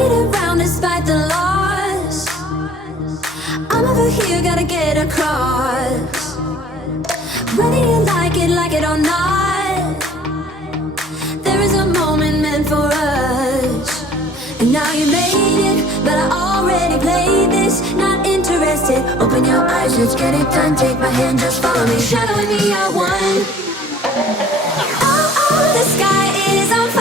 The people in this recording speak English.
get around despite the loss. I'm over here, gotta get across. Whether you like it or not, there is a moment meant for us. And now you made it, but I already played this. Not interested, open your eyes, let's get it done. Take my hand, just follow me. Shadowing me, I won. Oh, oh, the sky is on fire.